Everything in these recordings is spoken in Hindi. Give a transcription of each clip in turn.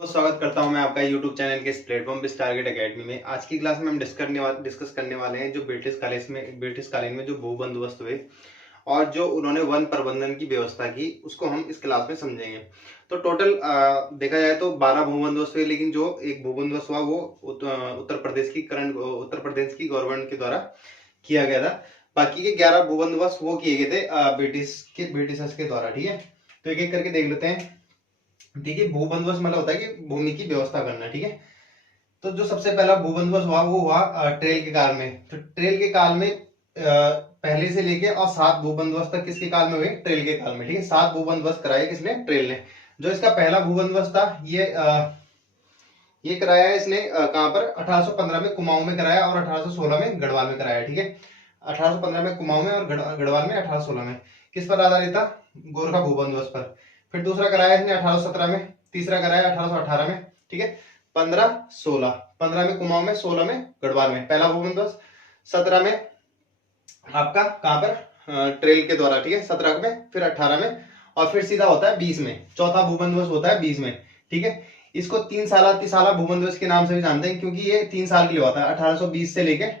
बहुत स्वागत करता हूं मैं आपका YouTube चैनल के इस प्लेटफॉर्म पे टारगेट एकेडमी में। आज की क्लास में हम डिस्कस करने वाले हैं जो ब्रिटिश कालीन में जो भू बंदोबस्त हुए और जो उन्होंने वन प्रबंधन की व्यवस्था की, उसको हम इस क्लास में समझेंगे। तो टोटल देखा जाए तो 12 भू बंदोबस्त हुए, लेकिन जो एक भू बंदोबस्त हुआ वो उत्तर प्रदेश की गवर्नमेंट के द्वारा किया गया था। बाकी के 11 भू बंदोबस्त वो किए गए थे ब्रिटिशर्स के द्वारा। ठीक है, तो एक एक करके देख लेते हैं। देखिए, भू बंदोबस्त मतलब होता है कि भूमि की व्यवस्था करना। ठीक है, तो जो सबसे पहला भू बंदोबस्त हुआ वो हुआ ट्रेल के काल में। तो ट्रेल के काल में पहले से लेके और 7 भू बंदोबस्त तक किसके काल में हुए? ट्रेल के काल में। ठीक है, 7 भू बंदोबस्त कराए किसने? ट्रेल ने। जो इसका पहला भू बंदोबस्त था ये कराया है इसने कहां पर? 1815 में कुमाऊं में कराया और 1816 में गढ़वाल में कराया। ठीक है, 1815 में कुमाऊं में और गढ़वाल में 1816 में। किस पर आधारित था? गोरखा भू बंदोबस्त पर। फिर दूसरा कराया इसने 1817 में, तीसरा कराया 1818 में। ठीक है, 15 16, 15 में कुमाऊं में, 16 में गढ़वाल में पहला भू बंदोबस्त। 17 में आपका कहां पर? ट्रेल के द्वारा। ठीक है, 17 में, फिर 18 में, और फिर सीधा होता है 20 में। चौथा भू बंदोबस्त होता है 20 में। ठीक है, इसको 3 साला भू बंदोबस्त के नाम से भी जानते हैं, क्योंकि ये 3 साल के लिए हुआ था। 1820 से लेके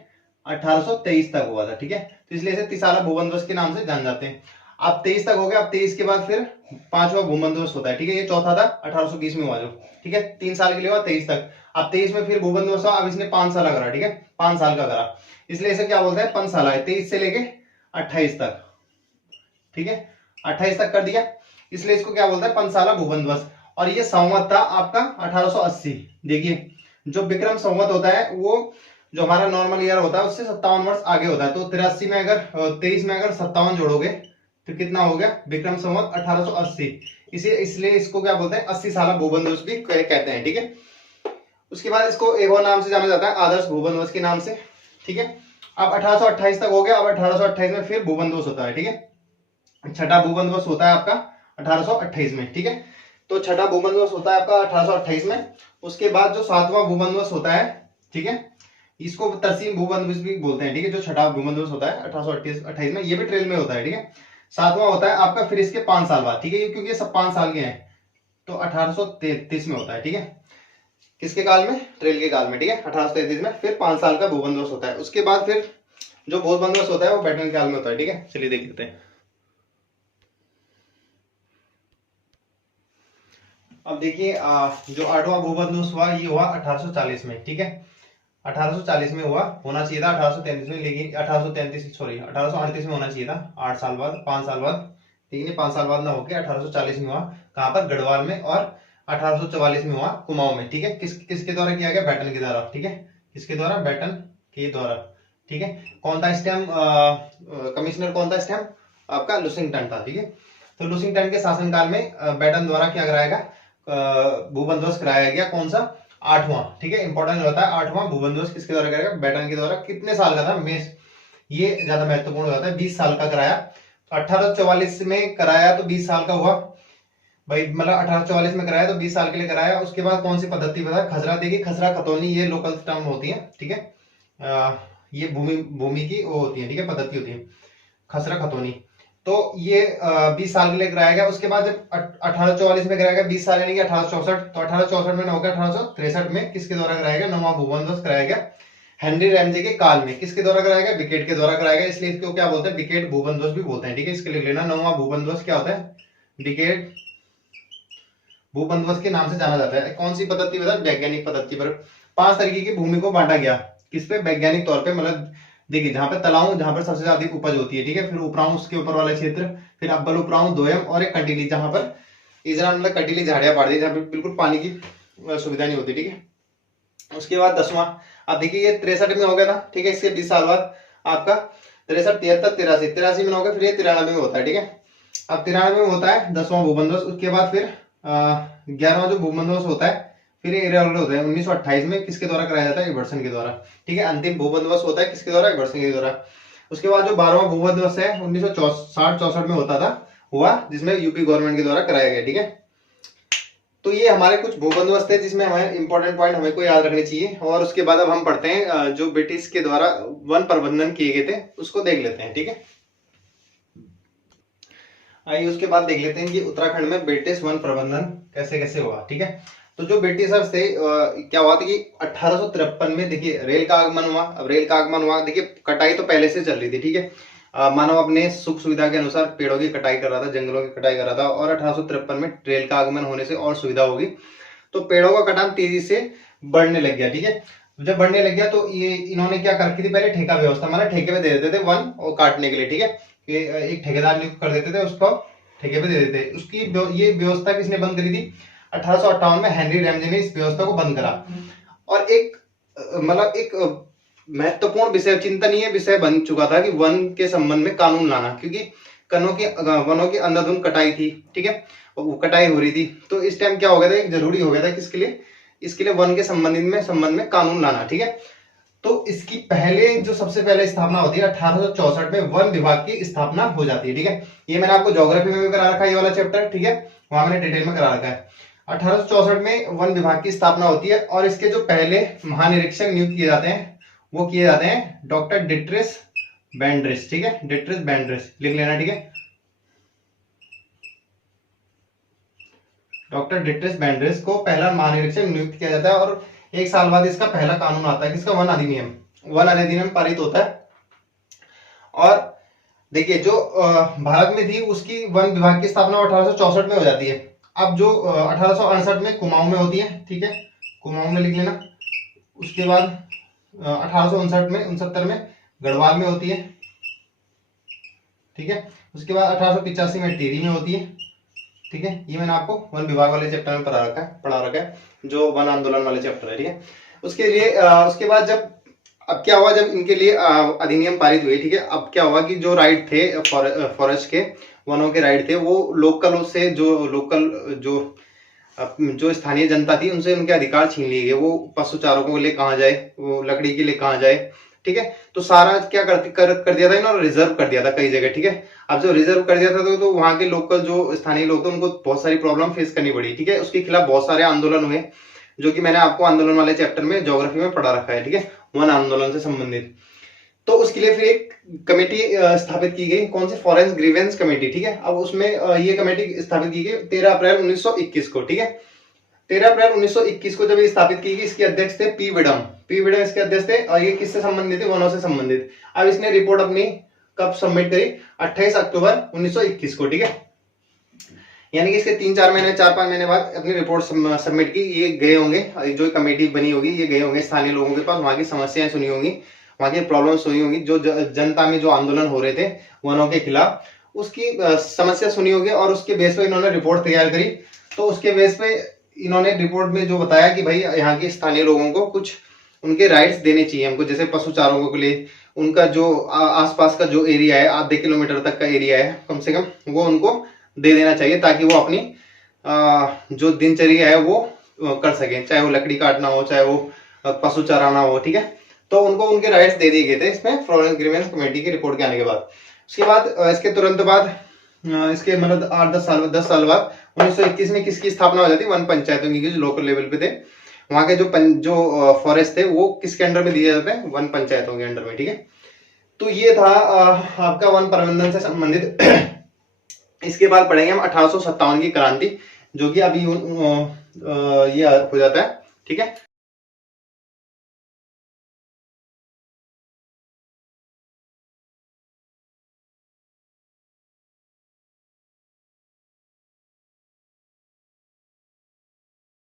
1823 तक हुआ था। ठीक है, तो इसलिए इसे 3 साला भू बंदोबस्त के नाम से जान जाते हैं। अब 23 तक हो गया। अब 23 के बाद फिर 5वां भू बंदोबस्त होता है। ठीक है, ये चौथा था, 1820 में हुआ जो। ठीक है, 3 साल के लिए हुआ 23 तक। अब 23 में फिर भू बंदोबस्त हुआ। अब इसने 5 साल करा। ठीक है, 5 साल का करा, इसलिए इसे क्या बोलते हैं? पंचसाला है। 23 से लेके 28 तक। ठीक है, 28 तक कर दिया, इसलिए इसको क्या बोलते हैं? पंचसाला भू बंदोबस्त। और ये संवत था आपका 1880। देखिए, जो विक्रम संवत होता है वो जो हमारा नॉर्मल ईयर होता है उससे 57 वर्ष आगे होता है। तो 83 में अगर 23 में अगर 57 जोड़ोगे तो कितना हो गया? विक्रम संवत 1880। इसलिए इसको क्या बोलते हैं? 80 साला भू बंदोबस्त भी कहते हैं। ठीक है, उसके बाद इसको एक और नाम से जाना जाता है, आदर्श भू बंदोबस्त के नाम से। ठीक है, अब 1828 तक हो गया। अब 1828 में फिर भू बंदोबस्त होता है। ठीक है, छठा भू बंदोबस्त होता है आपका 1828 में। ठीक है, तो छठा भू बंदोबस्त होता है आपका 1828 में। उसके बाद जो 7वां भू बंदोबस्त होता है, ठीक है, इसको तरसीम भू बंदोबस्त भी बोलते हैं। ठीक है, जो छठा भू बंदोबस्त होता है 1828 में, ये भी ट्रेल में होता है। ठीक है, 7वां होता है आपका फिर इसके 5 साल बाद। ठीक है, क्योंकि ये सब 5 साल के हैं, तो 1833 में होता है। ठीक है, किसके काल में? ट्रेल के काल में। ठीक है, 1833 में फिर 5 साल का भू बंदोबस्त होता है। उसके बाद फिर जो भू बंदोबस्त होता है वो बैटन काल में होता है। ठीक है, चलिए देख लेते हैं। अब देखिए, जो 8वां भू बंदोबस्त हुआ ये हुआ 1840 में। ठीक है, 1840 में होना चाहिए था 1833 में, लेकिन 1838 में होना चाहिए था। 8 साल बाद, 5 साल बाद, लेकिन ये 5 साल बाद ना होकर 1840 में हुआ। कहां पर? गढ़वाल में। और 1844 में हुआ कुमाऊं में। ठीक है, किसके द्वारा किया गया? बैटन के द्वारा। ठीक है, किसके द्वारा? बैटन के द्वारा। ठीक है, कौन था स्टैम्प कमिश्नर? कौन था स्टैम्प? आपका लुसिंगटन था। ठीक है, तो लुसिंगटन के शासनकाल में बैटन द्वारा क्या कराया गया? भू बंदोबस्त कराया गया। कौन सा? 8वां। ठीक है, इंपॉर्टेंट होता है 8वां भू बंदोबस्त किसके द्वारा कराया गया? बैटन के द्वारा। कितने साल का था? ये ज्यादा महत्वपूर्ण हो जाता है। 20 साल का कराया। तो 1844 में कराया तो 20 साल का हुआ भाई, मतलब 1844 में कराया तो 20 साल के लिए कराया। उसके बाद कौन सी पद्धति बता? खसरा। देखिए, खसरा खतौनी ये लोकल टर्म होती है। ठीक है, ये भूमि की वो होती है। ठीक है, पद्धति होती है खसरा खतौनी। तो ये 20 साल के लिए कराया गया। उसके बाद जब 1844 में कराया गया 20 साल यानी कि 1864, तो 1864 में हो गया 1863 में किसके द्वारा कराया गया? 9वां भू बंदोबस्त कराया गया हेनरी रैमजे के काल में। किसके द्वारा कराया गया? बिकेट के द्वारा कराया गया, इसलिए इसको क्या बोलते हैं? बिकेट भू बंदोबस्त भी बोलते हैं। ठीक है, इसके लिए लेना 9वां भू बंदोबस्त क्या होता है? बिकेट भू बंदोबस्त के नाम से जाना जाता है। कौन सी पद्धति बता? वैज्ञानिक पद्धति पर 5 तरीके की भूमि को बांटा गया। किस पे? वैज्ञानिक तौर पे। मतलब देखिए, जहां पे तलाऊ, जहां पर सबसे ज्यादा उपज होती है। ठीक है, फिर उपराऊ, उसके ऊपर वाला क्षेत्र, फिर अब्बल उपराऊ, दोयम, और एक कंटीली, जहां पर इजरा मतलब कंटीली झाड़ियां पाड़ दी, जहां पर बिल्कुल पानी की सुविधा नहीं होती। ठीक है, उसके बाद 10वां। अब देखिए, ये 63 में हो गया था। ठीक है, इसके 20 साल बाद आपका 63, 73, 83 में हो गया। फिर ये 93 में होता है। ठीक है, अब 93 में होता है 10वां भू बंदोबस्त। उसके बाद फिर 11वां जो भू बंदोबस्त होता है फिर ये इरेगुलर होता है 1928 में। किसके द्वारा कराया जाता है? इवर्सन के द्वारा। ठीक है, अंतिम भू बंदोबस्त होता है किसके द्वारा? इवर्सन के द्वारा। उसके बाद जो 12वां भू बंदोबस्त है 1960-64 में होता था, हुआ, जिसमें यूपी गवर्नमेंट के द्वारा कराया गया। ठीक है, तो ये हमारे कुछ भू बंदोबस्त है जिसमें हमें इंपॉर्टेंट पॉइंट हमें को याद रखने चाहिए। और उसके बाद अब हम पढ़ते हैं जो ब्रिटिश के द्वारा वन प्रबंधन किए गए थे, उसको देख लेते हैं। ठीक है, आइए उसके बाद देख लेते हैं कि उत्तराखंड में ब्रिटिश वन प्रबंधन कैसे कैसे हुआ। ठीक है, तो जो ब्रिटिशर्स थे क्या हुआ था कि 1853 में देखिए रेल का आगमन हुआ। अब रेल का आगमन हुआ, देखिए कटाई तो पहले से चल रही थी, ठीक है। मानव अपने सुख सुविधा के अनुसार पेड़ों की कटाई कर रहा था, जंगलों की कटाई कर रहा था, और 1853 में रेल का आगमन होने से और सुविधा होगी, तो पेड़ों का कटान तेजी से बढ़ने लग गया, ठीक है। जब बढ़ने लग गया तो ये इन्होंने क्या कर रखी थी, पहले ठेका व्यवस्था, मतलब ठेके पे दे देते थे वन और काटने के लिए, ठीक है। कि एक ठेकेदार नियुक्त कर देते थे, उसको ठेके पे दे देते। उसकी ये व्यवस्था किसने बंद करी थी? 1858 में हेनरी रैमजे ने इस व्यवस्था को बंद करा। और एक मतलब एक महत्वपूर्ण विषय, चिंतनीय विषय बन चुका था कि वन के संबंध में कानून लाना, क्योंकि वनों की अंधाधुंध कटाई थी, ठीक है, वो कटाई हो रही थी। तो इस टाइम क्या हो गया था, एक जरूरी हो गया था किसके लिए, इसके लिए वन के संबंध में कानून लाना, ठीक है। तो इसकी पहले जो सबसे पहले स्थापना होती है 1864 में वन विभाग की स्थापना हो जाती है, ठीक है। ये मैंने आपको ज्योग्राफी में भी करा रखा है, ये वाला चैप्टर, ठीक है, वहां मैंने डिटेल में करा रखा है। 1864 में वन विभाग की स्थापना होती है, और इसके जो पहले महानिरीक्षक नियुक्त किए जाते हैं वो किए जाते हैं डॉक्टर डिट्रिस बैंड्रिस, ठीक है, डिट्रिस बैंड्रिस लिख लेना, ठीक है। डॉक्टर डिट्रिस बैंड्रिस को पहला महानिरीक्षक नियुक्त किया जाता है, और एक साल बाद इसका पहला कानून आता है, किसका? वन अधिनियम पारित होता है। और देखिए जो भारत में थी उसकी वन विभाग की स्थापना 1864 में हो जाती है। अब जो 1868 में कुमाऊं में होती है, ठीक है, कुमाऊं में लिख लेना। उसके बाद 1859 में 69 में गढ़वाल में होती है, ठीक है। उसके बाद 1885 में टिहरी में होती है, ठीक है। ये मैंने आपको वन विभाग वाले चैप्टर में पढ़ा रखा है, जो वन आंदोलन वाले चैप्टर है, ठीक है। उसके लिए उसके बाद जब अब क्या हुआ, जब इनके लिए अधिनियम पारित हुए, ठीक है। अब क्या हुआ कि जो राइट थे फॉरेस्ट के, वनों के राइट थे, वो लोकल से जो स्थानीय जनता थी उनसे उनके अधिकार छीन लिए गए। वो पशु चारकों के लिए कहाँ जाए, वो लकड़ी के लिए कहाँ जाए, ठीक है। तो सारा क्या कर दिया था इन्होंने, रिजर्व कर दिया था कई जगह, ठीक है। अब जो रिजर्व कर दिया था तो वहां के लोकल जो स्थानीय लोग थे उनको बहुत सारी प्रॉब्लम फेस करनी पड़ी, ठीक है। उसके खिलाफ बहुत सारे आंदोलन हुए, जो कि मैंने आपको आंदोलन वाले चैप्टर में ज्योग्राफी में पढ़ा रखा है, ठीक है, वन आंदोलन से संबंधित। तो उसके लिए फिर एक कमेटी स्थापित की गई, कौन सी? फॉरेस्ट ग्रीवेंस कमेटी, ठीक है। अब उसमें ये कमेटी स्थापित की गई 13 अप्रैल 1921 को, ठीक है। 13 अप्रैल 1921 को जब ये स्थापित की गई, इसके अध्यक्ष थे पी विडम इसके अध्यक्ष थे, और ये किससे संबंधित थे? वनों से संबंधित। अब इसने रिपोर्ट अपनी कब सबमिट करी? 28 अक्टूबर 1921 को, ठीक है। यानी कि इसके 4-5 महीने बाद अपनी रिपोर्ट सबमिट की। ये गए होंगे, जो कमेटी बनी होगी, ये गए होंगे स्थानीय लोगों के पास, वहां की समस्याएं सुनी होंगी, वहां की प्रॉब्लम सुनी होंगी, जो जनता में जो आंदोलन हो रहे थे वनों के खिलाफ, उसकी समस्या सुनी होगी, और उसके बेस पे इन्होंने रिपोर्ट तैयार करी। तो उसके बेस पे इन्होंने रिपोर्ट में जो बताया कि भाई यहाँ के स्थानीय लोगों को कुछ उनके राइट्स देने चाहिए हमको, जैसे पशु चारकों के लिए उनका जो आसपास का जो एरिया है, आधे किलोमीटर तक का एरिया है कम से कम, वो उनको दे देना चाहिए, ताकि वो अपनी जो दिनचर्या है वो कर सके, चाहे वो लकड़ी काटना हो, चाहे वो पशु चराना हो, ठीक है। तो उनको उनके राइट्स दे दिए गए थे इसमें फॉरेस्ट ग्रीवेंस कमेटी की रिपोर्ट के आने के बाद। उसके बाद इसके तुरंत बाद इसके मतलब 10 साल बाद 1921 में किसकी स्थापना हो जाती है? वन पंचायतों की, जो लोकल लेवल पे थे। वहां के जो फॉरेस्ट थे वो किसके अंडर में दिए जाते हैं? वन पंचायतों के अंडर में, ठीक है। तो ये था आपका वन प्रबंधन से संबंधित। इसके बाद पढ़ेंगे हम 1857 की क्रांति, जो कि अभी ये हो जाता है, ठीक है।